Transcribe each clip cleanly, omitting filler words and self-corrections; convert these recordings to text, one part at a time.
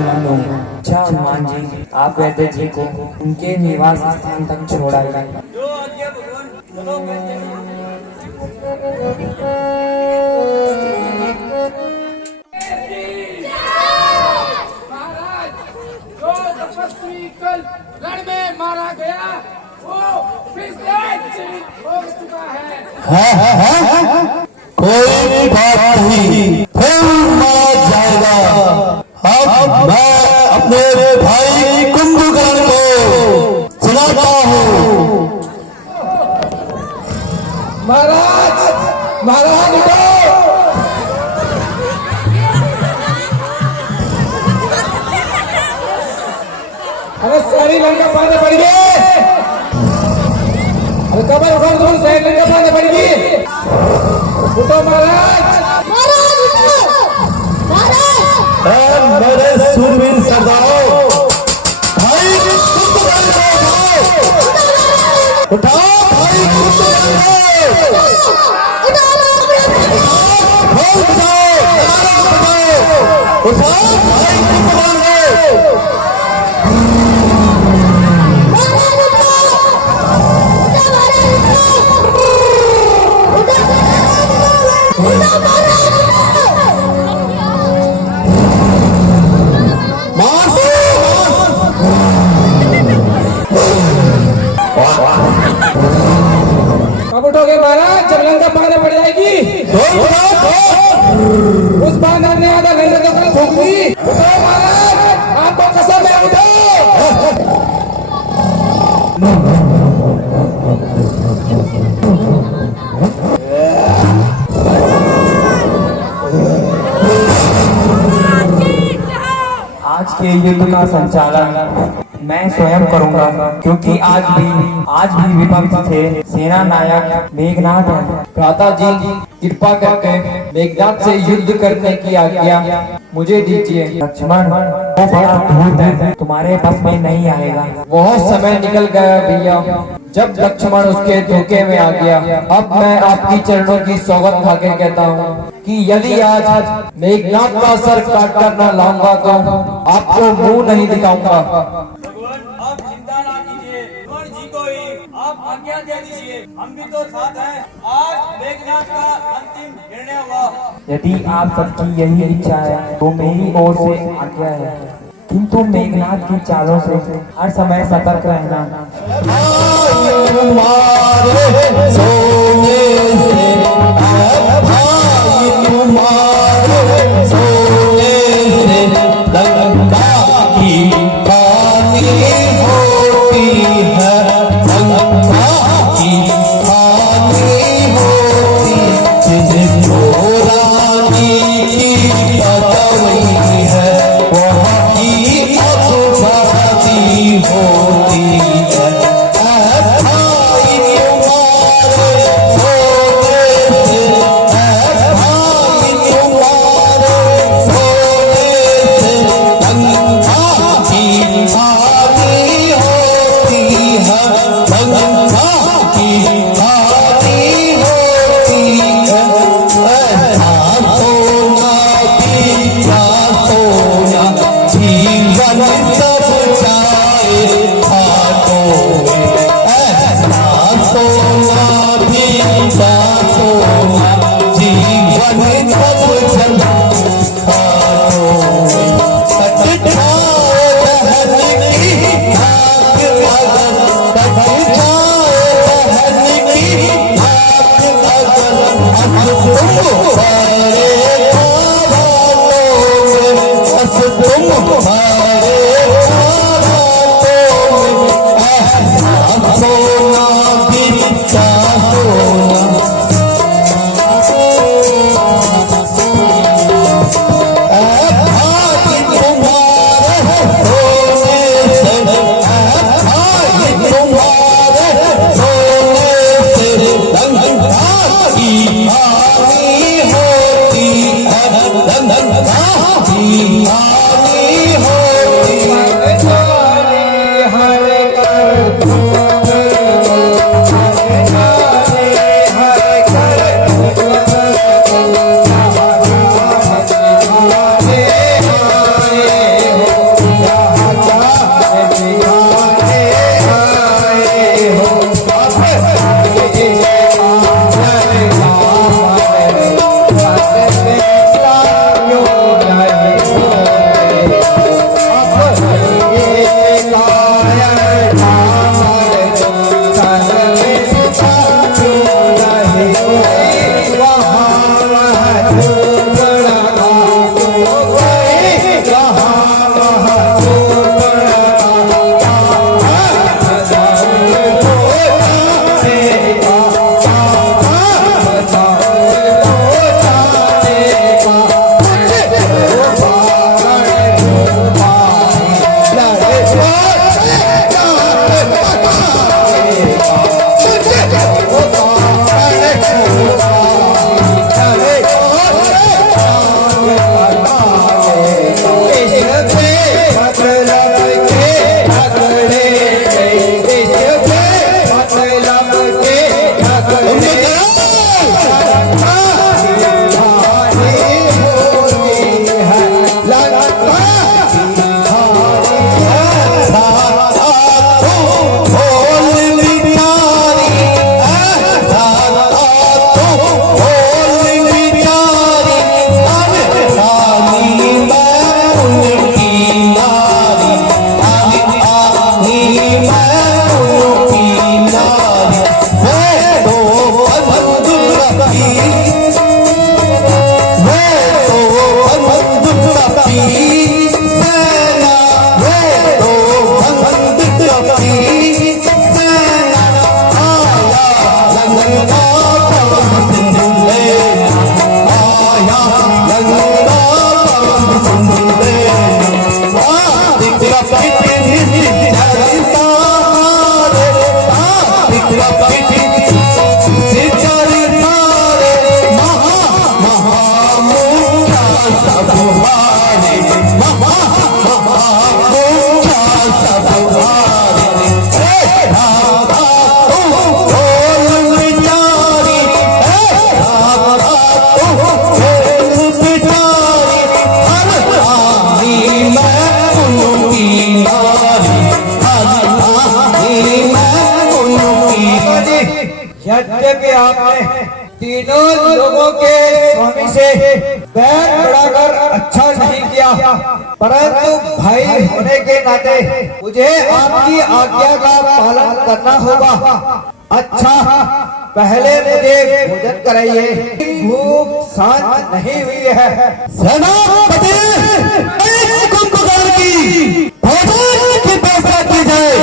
मानो। अच्छा हनुमान जी, आप वैद्य जी को उनके निवास स्थान तक छोड़ाइए। जो आज्ञा भगवान। चलो वैद्य जी। महाराज, जो तपस्वी कल रण में मारा गया वो फिर से जीवित हो चुका है। कोई बात नहीं, फिर मारा जाएगा। अब मैं अपने भाई कुंभकर्ण को सुनाता हूँ। महाराज, महाराज उठो। अरे सारी लंका पाने पड़ गए। अरे कमर उठो, तुम सारी लंका पाने पड़ गई। उठो महाराज। मेरे सूरवीर सरदारों, भाई कुंभकर्ण को उठाओ, भाई कुंभकर्ण को उठाओ, भाई कुंभकर्ण कब उठोगे महाराज, जब लंका पाने पड़ जाएगी। उस बांधर ने आधा घंटा तक भूख दी। उठो महाराज, आपको कसम है, उठो। आज के युद्ध का संचालन मैं स्वयं करूंगा, क्योंकि आज भी विपक्ष थे सेना नायक मेघनाथ हैं। भ्राता जी, कृपा करके मेघनाथ से युद्ध करने की आज्ञा मुझे दीजिए। लक्ष्मण, वो बड़ा धूर्त है, तुम्हारे बस में नहीं आएगा। बहुत समय निकल गया भैया, जब लक्ष्मण उसके धोखे में आ गया। अब मैं आपकी चरणों की सौगंध खाकर कहता हूँ कि यदि आज मेघनाथ का सर काट कर न लाऊंगा तो आपको मुंह नहीं दिखाऊंगा। भगवान आप चिंता ना कीजिए, लक्ष्मण जी को ही आप आज्ञा दे दीजिए, हम भी तो साथ हैं। आज मेघनाथ का अंतिम निर्णय हुआ। यदि आप सबकी यही इच्छा है तो मेरी ओर से आज्ञा है, किंतु मेघनाथ की चालों से हर समय सतर्क रहना। तुम्हारे सोने से भाई, तुम्हारे सोने से लंका की हानि होती है, लंका की हानि होती जिसको रानी की पदवी है वही अधुराती होती है। भाई तुम्हारे सोने से, भाई तुम्हारे यद्यपि आपने तीनों लोगों के स्वामी से बैर बढ़ाकर अच्छा नहीं किया, परंतु भाई होने के नाते मुझे आपकी आज्ञा का पालन करना होगा। अच्छा, पहले मुझे भोजन कराइए, भूख शांत नहीं हुई है। सेनापति कुंभकर्ण की भोजन की व्यवस्था की जाए।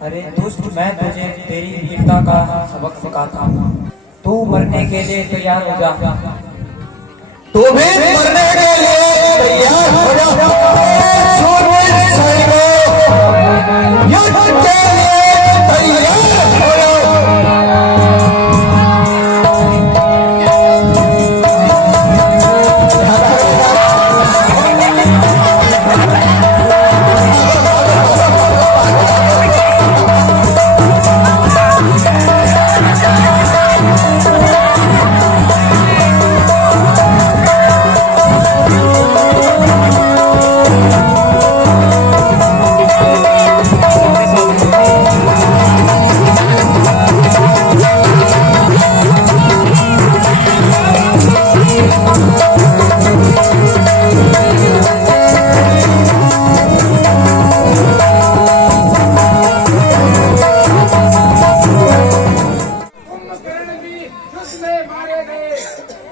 अरे दुष्ट, मैं तुझे तेरी वीरता का सबक सिखाता हूँ। तू मरने के लिए तैयार हो जा। तू भी मरने के लिए तैयार हो जा। शूरवीर सैनिकों, युद्ध के लिए तैयार हो जाओ।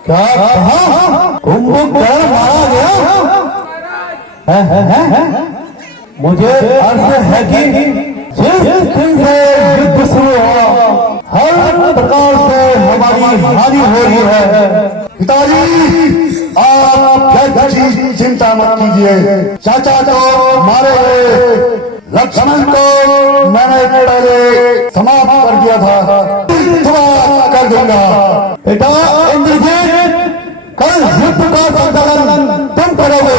क्या कहा? कुंभकर्ण मारा गया? है? मुझे अर्थ है कि जिस दिन से युद्ध शुरू हुआ, हर प्रकार से हमारी हानि हो रही है। पिताजी, आप क्या चिंता मत कीजिए। चाचा तो मारे गए, लक्ष्मण को मैंने पहले समाप्त कर दिया था, समाप्त कर दूंगा। बेटा इंद्रजीत, कल युद्ध का संचालन तुम करोगे।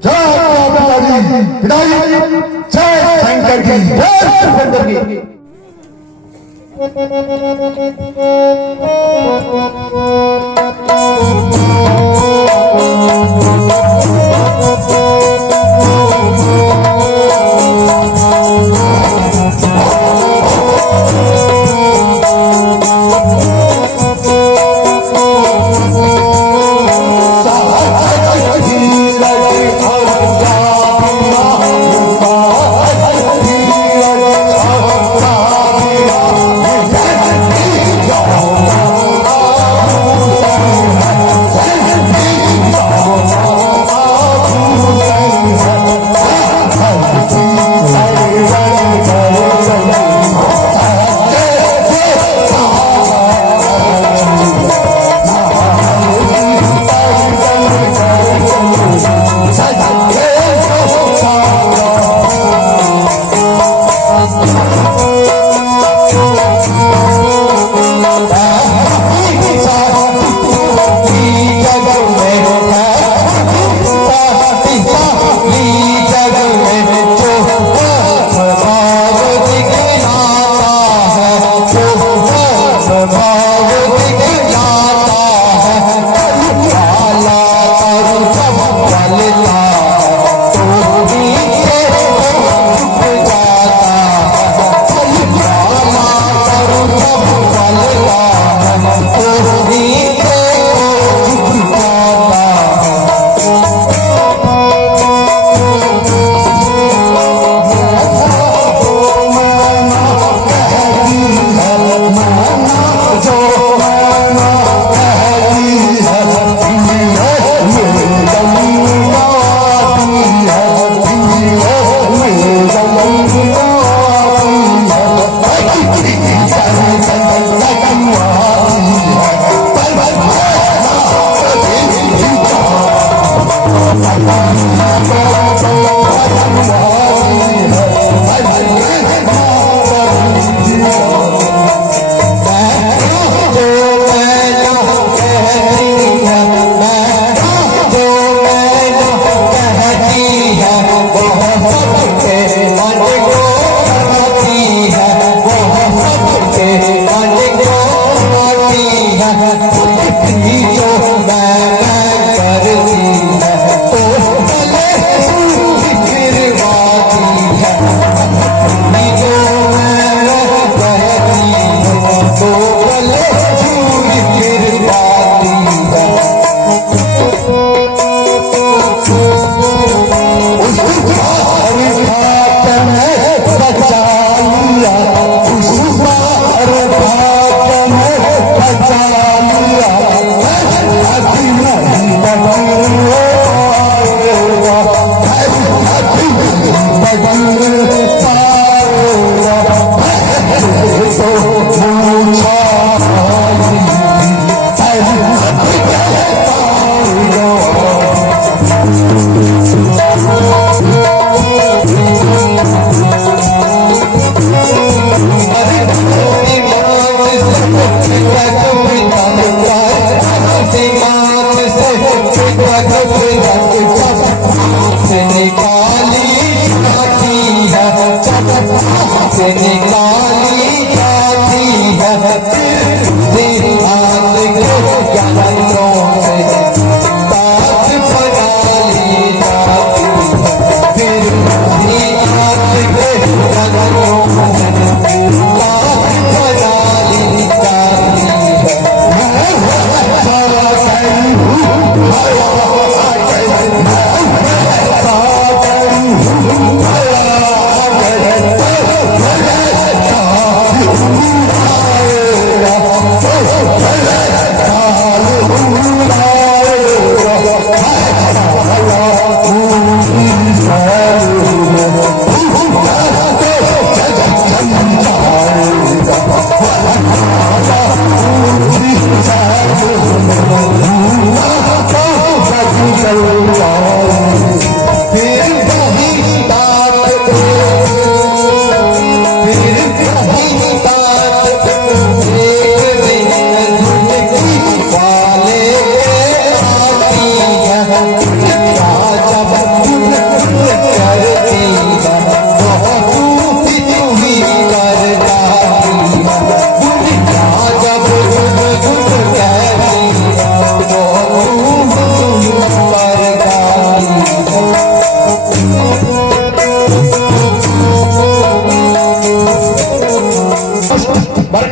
जय पिताजी, पिताजी जय शंकर की, जय शंकर की।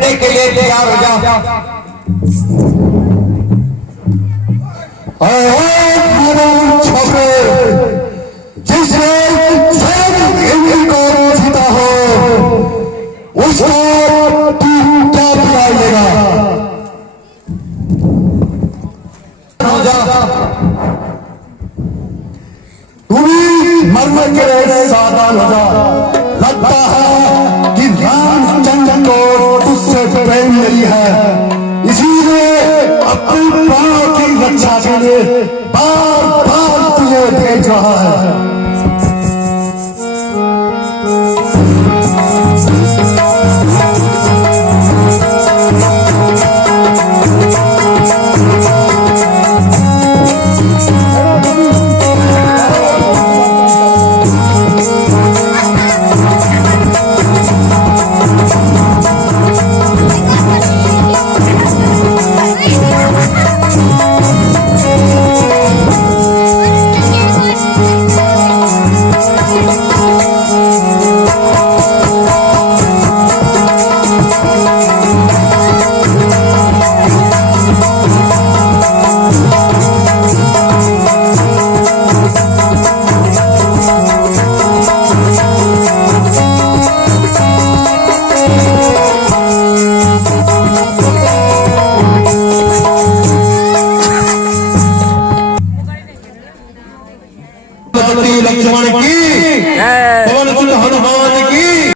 करने के लिए तैयार हो जा। जिसने स्वयं हिंदी को जीता हो उसको तू क्या बुलाएगा? तू भी मरने के लिए सावधान हो जा। लगता है कि रामचंद्र को तुझसे प्रेम नहीं है, इसीलिए अपने प्राणों की रक्षा के लिए बार बार तुझे भेज रहा है। लक्ष्मण की, पवन सुत हनुमान की।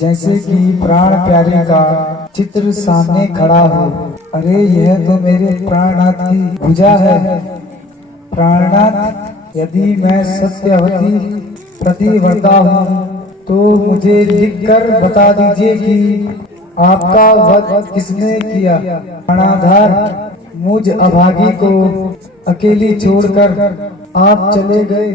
जैसे कि प्राण प्यारे का चित्र सामने खड़ा हो। अरे यह तो मेरे प्राणनाथ की भुजा है। प्राणनाथ, यदि मैं सत्यवती प्रतिव्रता हूँ तो मुझे लिखकर बता दीजिए कि आपका वध किसने किया। प्राणाधार, मुझ अभागी को अकेली छोड़कर आप चले गए।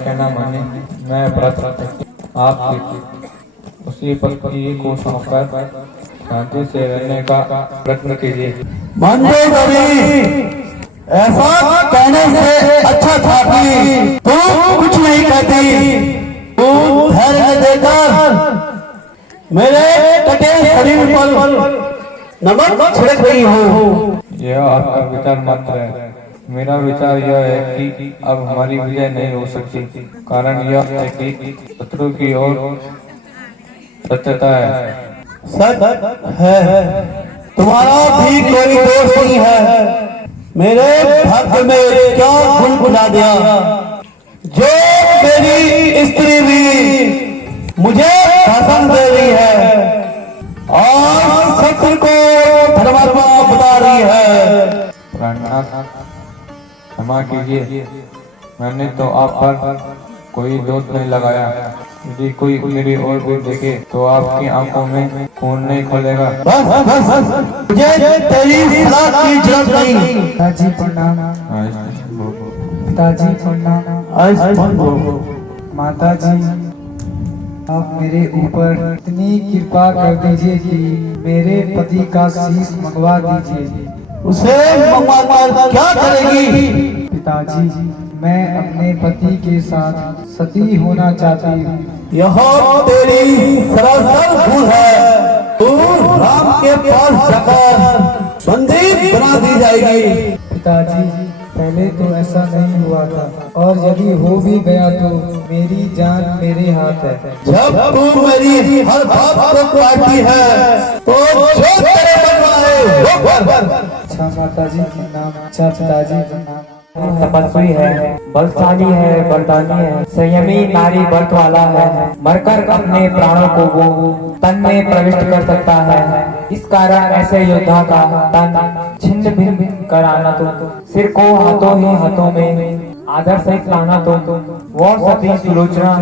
कहना माने मैं व्रत आप उसी पति को सौंपकर शांति से रहने का प्रयत्न कीजिए। मानते कभी ऐसा कहने से अच्छा था कि तू कुछ नहीं कहती, तू धैर्य देकर मेरे कटे शरीर पर नमक छिड़क रही हो। यह आपका विचार मात्र है। मेरा विचार यह है कि अब हमारी विजय नहीं हो सकती। कारण यह है कि शत्रु की ओर सत्यता है। सच है, तुम्हारा भी कोई दोष नहीं है। मेरे भाग्य में क्या गुल बुला दिया जो मेरी स्त्री भी मुझे पसंद दे रही है और सत्य को धर्मात्मा बता रही है। प्राणनाथ क्षमा कीजिए, मैंने तो आप पर कोई दोष नहीं लगाया। यदि कोई मेरी ओर भी देखे तो आपकी आंखों में खून नहीं खोलेगा। बस बस बस, मुझे तेरी सलाह की जरूरत नहीं। पिताजी प्रणाम। पिताजी प्रणाम। माताजी आप मेरे ऊपर इतनी कृपा कर दीजिए कि मेरे पति का शीश मंगवा दीजिए। उसे मंगवाकर क्या करेगी? पिताजी मैं अपने पति के साथ सती होना चाहती हूँ। यह तेरी सरासर भूल है। तू राम के पास जाकर बंदी बना दी जाएगी। पिताजी पहले तो ऐसा नहीं हुआ था, और यदि हो भी गया तो मेरी जान मेरे हाथ है। जब तू मेरी हर बात को काटती है तो जो तेरे मन में आए वो कर। अच्छा माताजी प्रणाम। अच्छा पिताजी प्रणाम। तपस्वी है, बलशाली है, वरदानी है, संयमी नारी व्रत वाला है। मरकर अपने प्राणों को वो तन में प्रविष्ट कर सकता है। इस कारण ऐसे योद्धा का तन छिन्न भिन्न कराना तो सिर को हाथों में आदर सहित लाना तो वो सती सुलोचना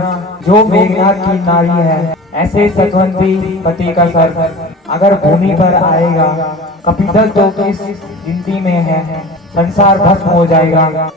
जो मेघनाथ की नारी है। ऐसे सतवंती पति का सर अगर भूमि पर आएगा, कपिदल तो किस गिनती में है, संसार भस्म हो जाएगा।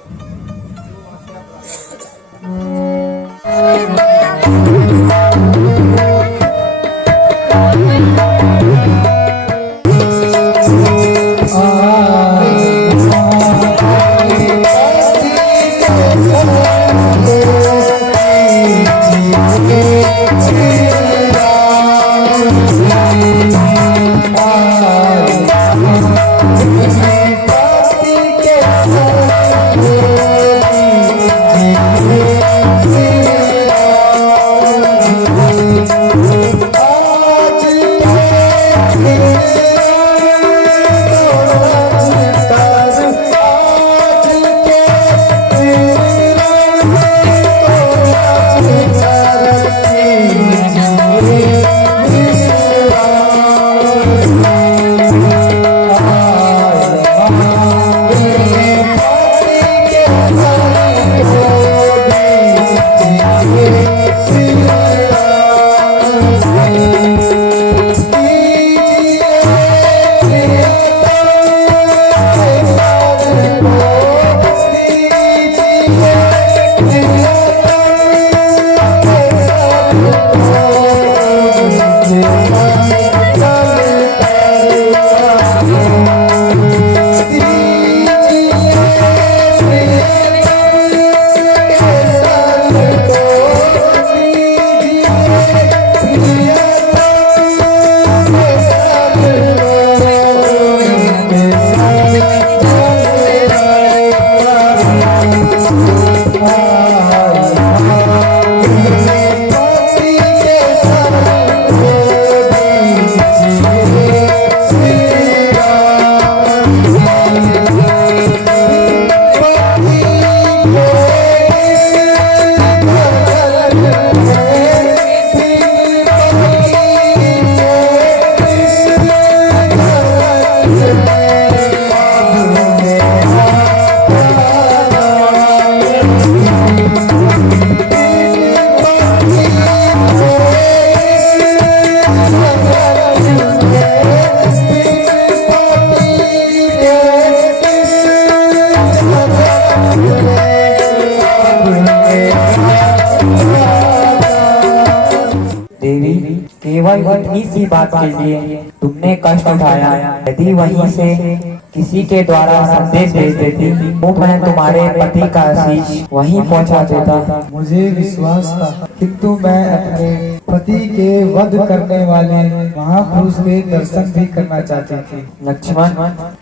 केवल इतनी सी बात के लिए तुमने कष्ट उठाया। यदि वहीं से किसी के द्वारा संदेश भेज देती तो मैं तुम्हारे पति का आशीष वहीं पहुंचा देता। मुझे विश्वास था, किंतु मैं अपने पति के वध करने वाले महापुरुष के दर्शन भी करना चाहती थी। लक्ष्मण,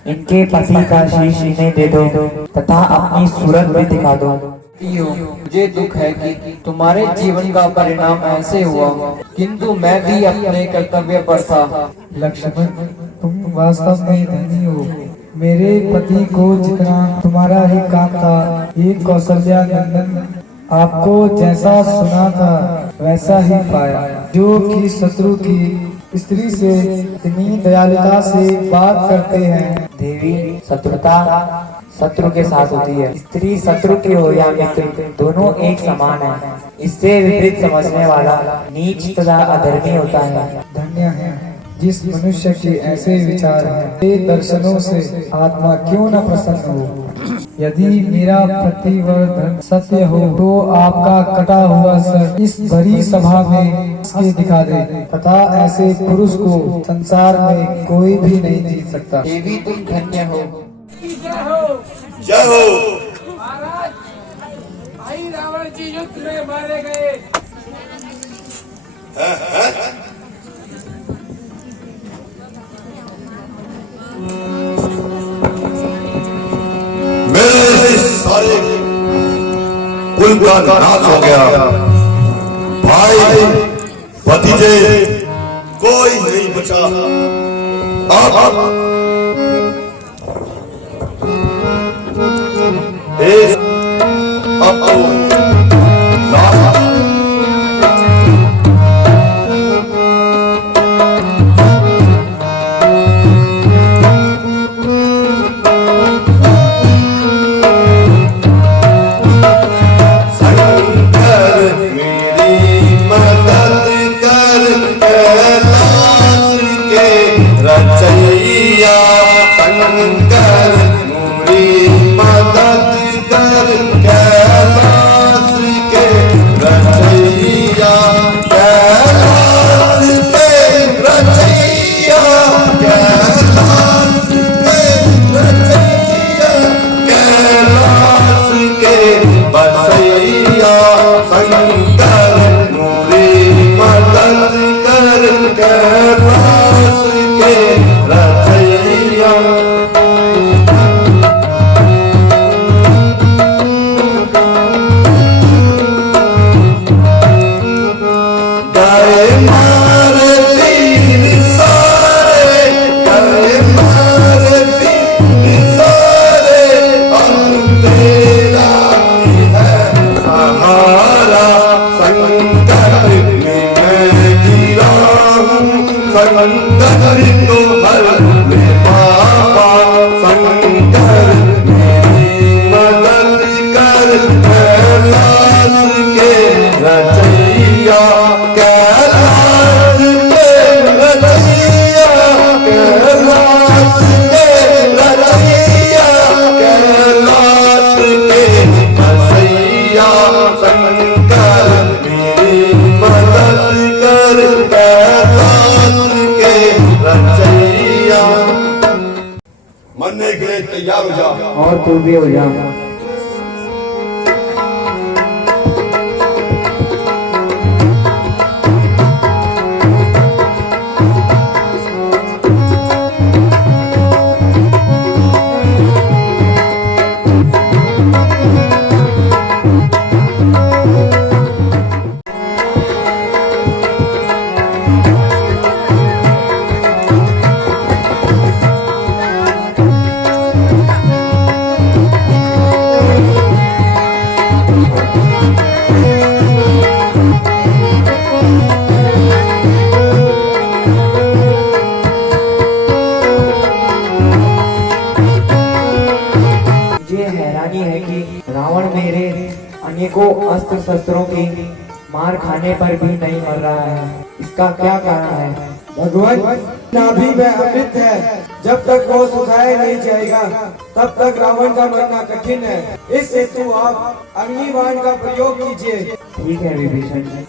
इनके पति का आशीष इन्हें दे दो तथा अपनी सूरत भी दिखा दो। मुझे दुख है कि तुम्हारे जीवन का परिणाम ऐसे हुआ, किंतु मैं भी अपने कर्तव्य पर था। लक्ष्मण, तुम वास्तव में धनी हो। मेरे पति को जितना तुम्हारा ही काम था, ये कौशल्या नंदन आपको जैसा सुना था वैसा ही पाया, जो कि शत्रु की स्त्री से इतनी दयालुता से बात करते हैं। देवी, शत्रुता शत्रु के साथ होती है। स्त्री शत्रु की हो या मित्र, दोनों एक समान है। इससे विपरीत समझने वाला नीच तथा अधर्मी होता है। धन्य है जिस मनुष्य के ऐसे विचार हैं। ये दर्शनों से आत्मा क्यों न प्रसन्न हो। यदि मेरा प्रतिवर्धन सत्य हो तो आपका कटा हुआ सर इस भरी सभा में इसके दिखा दे, तथा ऐसे पुरुष को संसार में कोई भी नहीं जीत सकता। देवी, तुम धन्य हो। जय हो। महाराज, भाई रावण जी युद्ध में मारे गए। मेरे सारे कुल का नाश हो गया। भाई भतीजे कोई नहीं बचा। अब मरने के लिए तैयार हो जा। और तू भी हो जा। रावण मेरे अनेकों अस्त्र शस्त्रों की मार खाने पर भी नहीं मर रहा है, इसका क्या कारण है? भगवान, नाभि में अमृत है, जब तक वो सुखाया नहीं जाएगा तब तक रावण का मरना कठिन है। इस हेतु आप अग्निबाण का प्रयोग कीजिए। ठीक है विभीषण जी।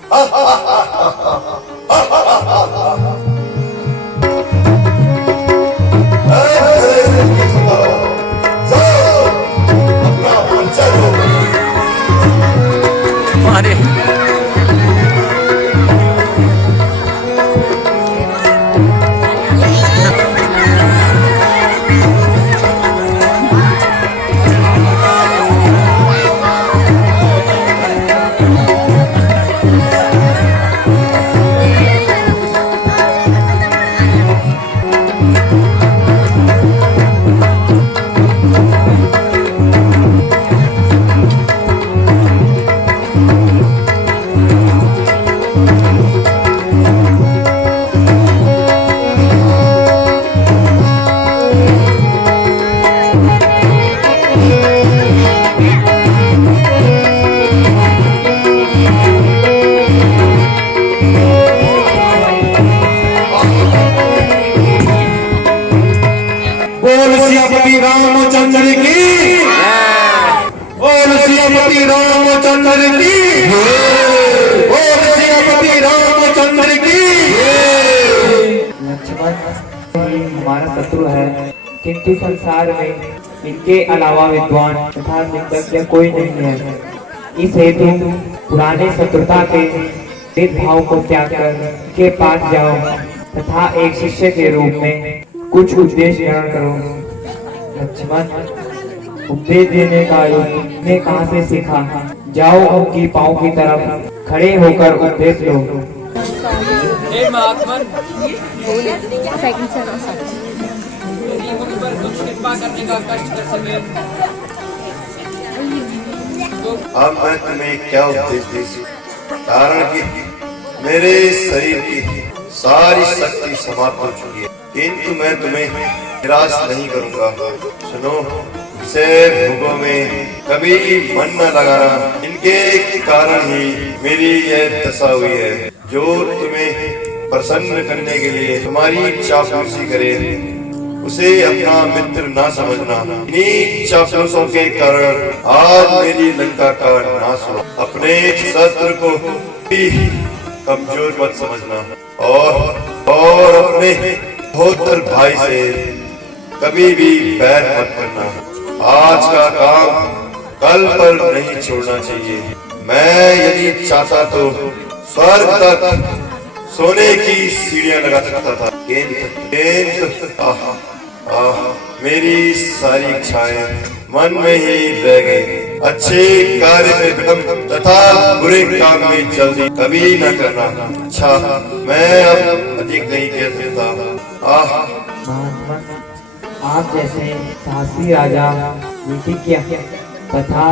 रामचंद्र की और सीतापति रामचंद्र की। लक्ष्मण ही हमारा शत्रु है, किंतु संसार में इनके अलावा विद्वान तथा चिंतज्ञ कोई नहीं है। इस हेतु पुराने शत्रुता के भेदभाव को त्याग कर के पास जाओ तथा एक शिष्य के रूप में कुछ उपदेश ग्रहण करो। लक्ष्मण, उपदेश देने का योग ने कहाँ से सीखा? जाओ उनकी पाँव की तरफ खड़े होकर उपदेश लो। हे महात्मा, सेकंड से यदि मुझ पर कुछ कृपा करने का कष्ट कर सके तो अब मैं तुम्हें क्या उपदेश दे सकूं? कारण कि मेरे शरीर की सारी शक्ति समाप्त हो चुकी है, किंतु मैं तुम्हें निराश नहीं करूंगा। सुनो, से भोगों में कभी मन न लगाना, इनके कारण ही मेरी यह दशा हुई है। जो तुम्हें प्रसन्न करने के लिए तुम्हारी चापलूसी करे उसे अपना मित्र ना समझना। इन्हीं चापलूसों के कारण आज मेरी लंका का नाश हुआ। अपने शत्रु को भी कमजोर मत समझना और अपने सहोदर भाई से कभी भी बैर मत करना। आज का काम कल पर नहीं छोड़ना चाहिए। मैं यदि चाहता तो स्वर्ग तक सोने की सीढ़ियां लगा सकता था, मेरी सारी इच्छाएं मन में ही रह गई। अच्छे कार्य में विलंब तथा बुरे काम में जल्दी कभी न करना। अच्छा, मैं अब अधिक नहीं कह सकता। महात्मा, आप जैसे साहसी राजा, नीतिज्ञ तथा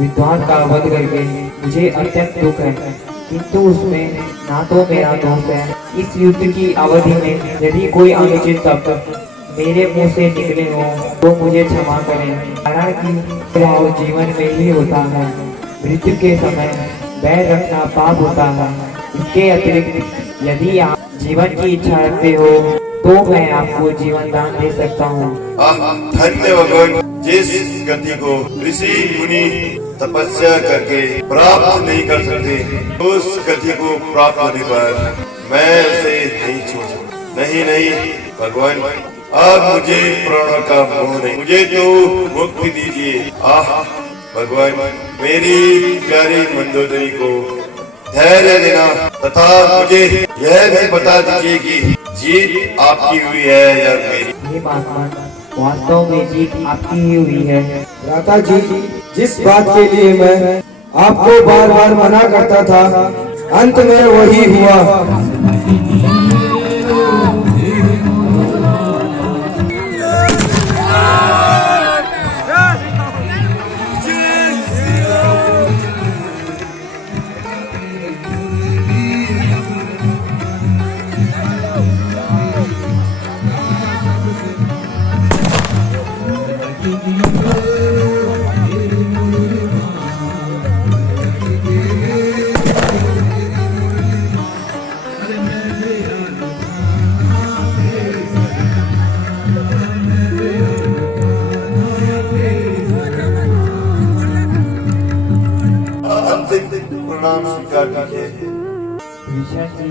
विद्वान का वध करके मुझे अत्यंत दुख है, किंतु उसमें ना तो मेरा दोष है। इस युद्ध की अवधि में यदि कोई अनुचित शब्द मेरे मुंह से निकले हो तो मुझे क्षमा करें, कारण कि भाव जीवन में ही होता है। मृत्यु के समय बैर रखना पाप होता है। इसके अतिरिक्त यदि आप जीवन की इच्छा रखते हो तो मैं आपको जीवन दान दे सकता हूँ। धन्य भगवान, जिस गति को ऋषि मुनि तपस्या करके प्राप्त नहीं कर सकते, उस गति को प्राप्त होने पर मैं उसे नहीं छोड़ सकता। नहीं भगवान, अब मुझे प्राणों का मोह नहीं, मुझे तो मुक्ति दीजिए। भगवान, मेरी प्यारी मंदोदरी को धैर्य देना तथा मुझे यह भी बता दीजिए कि जीत आपकी हुई है या मेरी। हे महात्मा, वास्तव में जीत आपकी ही हुई है। भ्राता जी, जिस बात के लिए मैं आपको बार बार मना करता था, अंत में वही हुआ। प्रणाम स्वीकार कीजिए। विष्णु जी,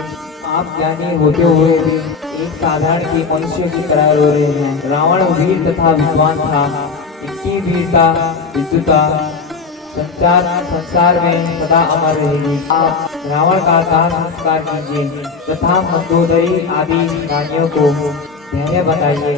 आप ज्ञानी होते हुए भी एक साधारण के मनुष्य की तरह रो रहे हैं। रावण वीर तथा विद्वान था, इनकी वीरता विद्युता संसार में सदा अमर रहेगी। आप रावण का दाह संस्कार कीजिए तथा मंदोदरी आदि रानियों को धैर्य बताइए।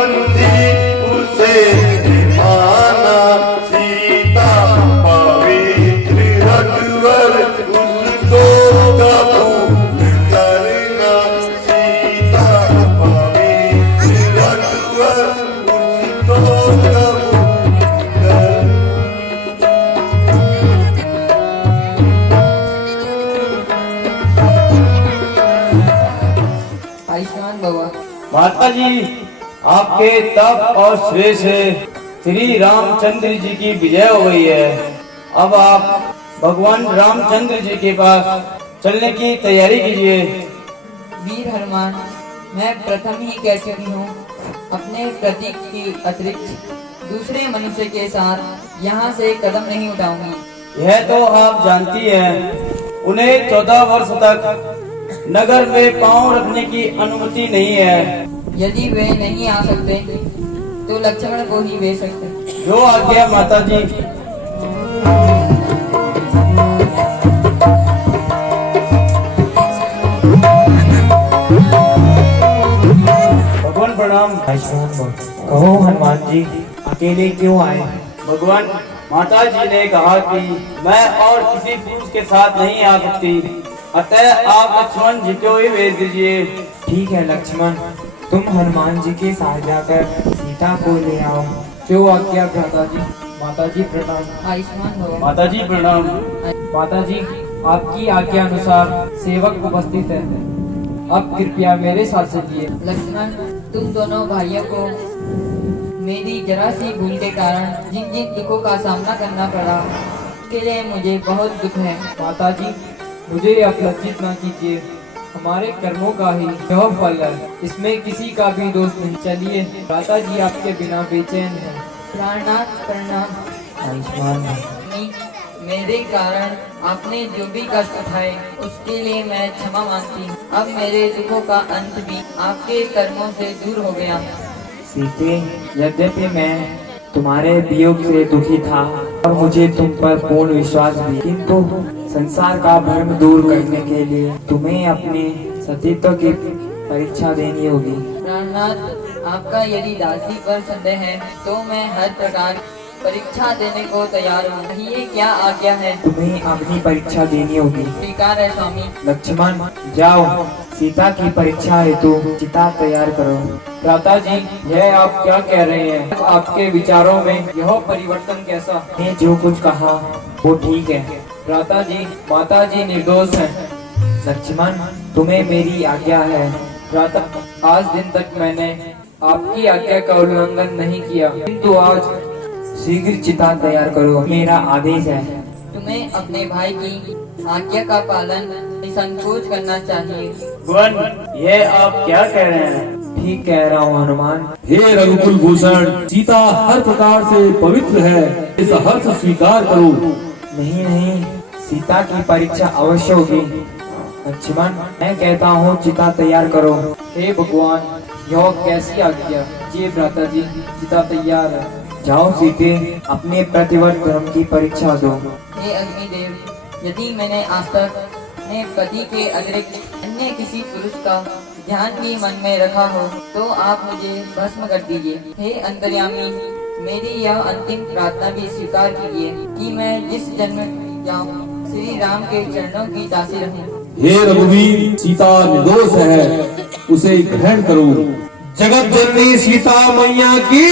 बंदी उसे माना, सीता पवित्र रघुवर उसको कबूल करना, सीता पवित्र रघुवर उसको कबूल करना। आयुष्मान भवा। माता जी, आपके तप और श्रेय से श्री रामचंद्र जी की विजय हो गई है। अब आप भगवान रामचंद्र जी के पास चलने की तैयारी कीजिए। वीर हनुमान, मैं प्रथम ही कह चुकी हूँ, अपने प्रतीक की अतिरिक्त दूसरे मनुष्य के साथ यहाँ से कदम नहीं उठाऊंगी। यह तो आप जानती हैं, उन्हें 14 वर्ष तक नगर में पांव रखने की अनुमति नहीं है। यदि वे नहीं आ सकते तो लक्ष्मण को ही भेज सकते। जो आज्ञा माता जी। भगवान प्रणाम। कहो हनुमान जी, अकेले क्यों आए? भगवान, माता जी ने कहा कि मैं और किसी पुरुष के साथ नहीं आ सकती, अतः आप लक्ष्मण जी को ही भेज दीजिए। ठीक है लक्ष्मण, तुम हनुमान जी के साथ जाकर सीता को ले आओ। जो आज्ञा भ्राता जी। माता जी प्रणाम। आयुष्मान भवा। माता जी प्रणाम। माता जी, आपकी आज्ञा अनुसार सेवक उपस्थित है। अब कृपया मेरे साथ चलिए। लक्ष्मण, तुम दोनों भाइयों को मेरी जरा सी भूल के कारण जिन जिन दुखों का सामना करना पड़ा, उसके लिए मुझे बहुत दुख है। माता जी, मुझे अपलज्जित न कीजिए, हमारे कर्मों का ही यह फल है, इसमें किसी का भी दोष नहीं। चलिए, माता जी आपके बिना बेचैन है। प्राणनाथ प्रणाम। आयुष्मान मेरे कारण आपने जो भी कष्ट उठाए उसके लिए मैं क्षमा मांगती हूँ। अब मेरे दुखों का अंत भी आपके कर्मों से दूर हो गया। सीते, यद्यपि मैं तुम्हारे वियोग से दुखी था और मुझे तुम पर पूर्ण विश्वास भी, किंतु संसार का भ्रम दूर करने के लिए तुम्हें अपने सतीत्व की परीक्षा देनी होगी। प्राणनाथ, आपका यदि दासी पर संदेह है तो मैं हर प्रकार परीक्षा देने को तैयार हूँ। ये क्या आज्ञा है? तुम्हें अपनी परीक्षा देनी होगी। स्वीकार है स्वामी। लक्ष्मण, जाओ, सीता की परीक्षा हेतु चिता तैयार करो। भ्राता जी, यह आप क्या कह रहे हैं? आपके विचारों में यह परिवर्तन कैसा? मैं जो कुछ कहा वो ठीक है। भ्राता जी, माता जी निर्दोष हैं। लक्ष्मण, तुम्हें मेरी आज्ञा है। भ्राता, आज दिन तक मैंने आपकी आज्ञा का उल्लंघन नहीं किया, किंतु आज शीघ्र चिता तैयार करो, मेरा आदेश है। तुम्हें अपने भाई की आज्ञा का पालन निसंकोच करना चाहिए। भगवान, यह आप क्या कह रहे हैं? ठीक कह रहा हूँ हनुमान। हे रघुकुल भूषण, सीता हर प्रकार से पवित्र है, इस हर्ष स्वीकार करो। नहीं नहीं, सीता की परीक्षा अवश्य होगी। लक्ष्मण, मैं कहता हूँ चिता तैयार करो। हे भगवान, यह कैसी आज्ञा? जी भ्राता जी, चिता तैयार है। जाओ सीते, अपने प्रतिवर्त धर्म की परीक्षा दो। हे अग्निदेव, यदि मैंने आज तक अपने पति के अतिरिक्त अन्य किसी पुरुष का ध्यान भी मन में रखा हो तो आप मुझे भस्म कर दीजिए। हे अंतर्यामी, मेरी यह अंतिम प्रार्थना भी स्वीकार कीजिए कि मैं जिस जन्म जाऊं श्री राम के चरणों की दासी रहूं। हे रघुवीर, सीता निर्दोष है, उसे ग्रहण करो। जगत जननी सीता मैया की।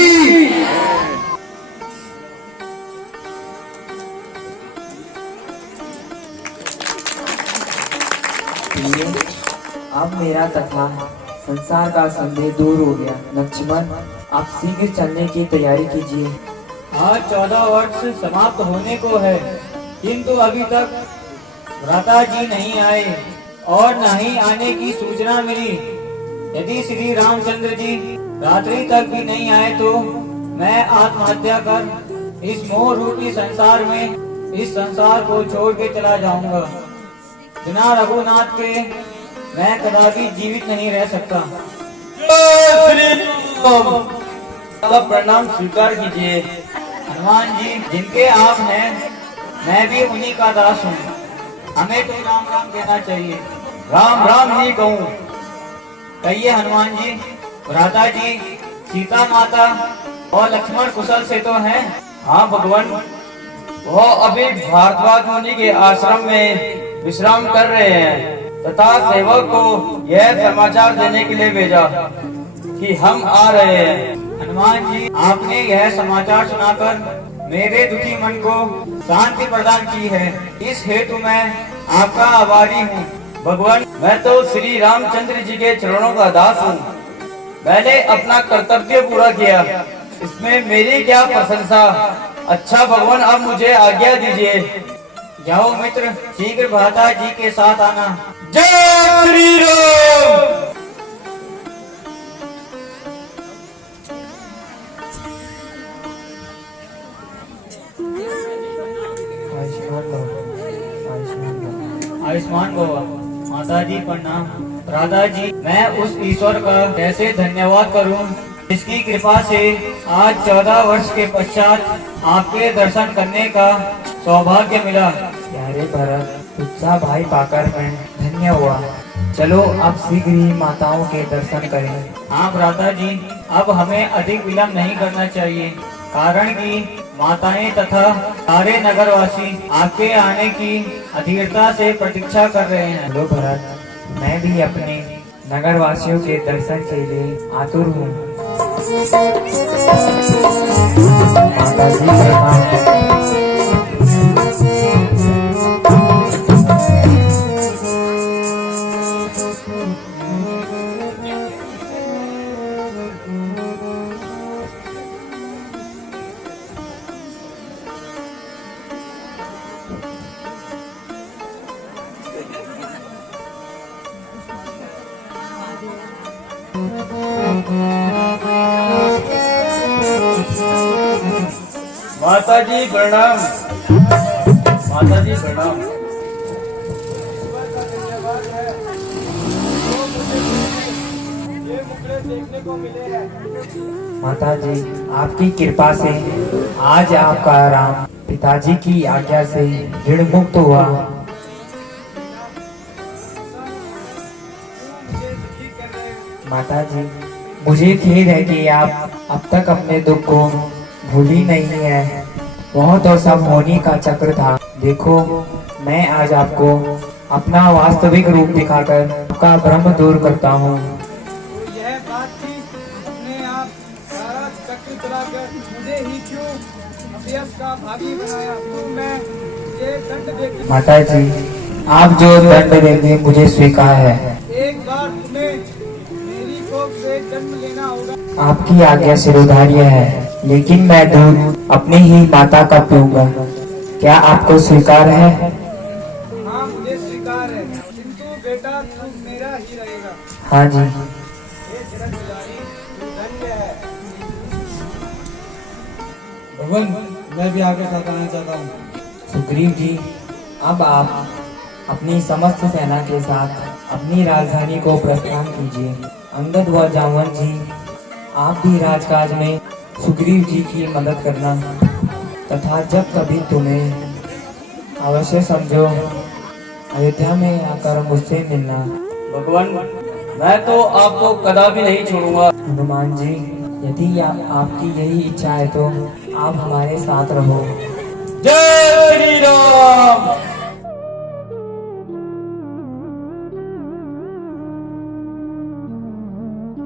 अब मेरा तथा संसार का संदेह दूर हो गया। लक्ष्मण, आप शीघ्र चलने की तैयारी कीजिए। आज 14 वर्ष समाप्त होने को है, किंतु अभी तक भ्राता जी नहीं आए और न ही आने की सूचना मिली। यदि श्री रामचंद्र जी रात्रि तक भी नहीं आए तो मैं आत्महत्या कर इस मोह रूपी संसार में इस संसार को छोड़ के चला जाऊंगा। बिना रघुनाथ के मैं कदापि जीवित नहीं रह सकता। सब प्रणाम स्वीकार कीजिए। हनुमान जी, जिनके आप हैं, मैं भी उन्हीं का दास हूँ। हमें तो राम राम कहना चाहिए। राम राम ही कहूँ। कहिए हनुमान जी, भ्राता जी सीता माता और लक्ष्मण कुशल से तो हैं? हाँ भगवान, वो अभी भारद्वाज मुनि के आश्रम में विश्राम कर रहे हैं तथा सेवक को यह समाचार देने के लिए भेजा कि हम आ रहे हैं। हनुमान जी, आपने यह समाचार सुनाकर मेरे दुखी मन को शांति प्रदान की है। इस हेतु मैं आपका आभारी हूँ। भगवान, मैं तो श्री रामचंद्र जी के चरणों का दास हूँ। मैंने अपना कर्तव्य पूरा किया, इसमें मेरी क्या प्रशंसा। अच्छा भगवान, अब मुझे आज्ञा दीजिए। जाओ मित्र, शीघ्र भ्राता जी के साथ आना। जय श्री राम। आयुष्मान भव। माता जी प्रणाम। राधा जी, मैं उस ईश्वर का कैसे धन्यवाद करूं जिसकी कृपा से आज 14 वर्ष के पश्चात आपके दर्शन करने का सौभाग्य मिला। प्यारे भरत, तुझसा भाई पाकर मैं धन्य हुआ। चलो अब शीघ्र ही माताओं के दर्शन करें। हाँ भ्राता जी, अब हमें अधिक विलंब नहीं करना चाहिए, कारण कि माताएं तथा सारे नगरवासी आपके आने की अधीरता से प्रतीक्षा कर रहे हैं। हेलो भरत, मैं भी अपने नगरवासियों के दर्शन के लिए आतुर हूँ। माता जी प्रणाम। माता जी प्रणाम। माता जी प्रणाम। माता जी, आपकी कृपा से आज आपका आराम पिताजी की आज्ञा से ऋण मुक्त हुआ। माता जी, मुझे खेद है कि आप अब तक अपने दुख को भूली नहीं है। वह तो सब होने का चक्र था। देखो, मैं आज आपको अपना वास्तविक रूप दिखाकर आपका भ्रम दूर करता हूँ। यह बात थी, अपने आप सारा चक्र चलाकर मुझे ही क्यों अपयश का भागी बनाया। तो मैं ये दंड देती। माता जी, आप जो दंड देंगे मुझे स्वीकार है। एक बार तुम्हें मेरी कोख से जन्म लेना होगा। आपकी आज्ञा शिरोधार्य है, लेकिन मैं दूध अपनी ही माता का पीऊंगा। क्या आपको स्वीकार है? हाँ, मुझे स्वीकार है, किंतु बेटा तू मेरा ही रहेगा। हाँ जी। हे जगत दुलारी, तू धन्य है। भगवान, मैं भी आपके साथ आना चाहता हूँ। सुग्रीव जी, अब आप अपनी समस्त सेना के साथ अपनी राजधानी को प्रस्थान कीजिए। अंगद व जामवन जी, आप भी राजकाज में सुग्रीव जी की मदद करना तथा जब कभी तुम्हें अवश्य समझो अयोध्या में आकर मुझसे मिलना। भगवान, मैं तो आपको कदापि नहीं छोड़ूंगा। हनुमान जी, यदि आपकी यही इच्छा है तो आप हमारे साथ रहो। जय श्री राम।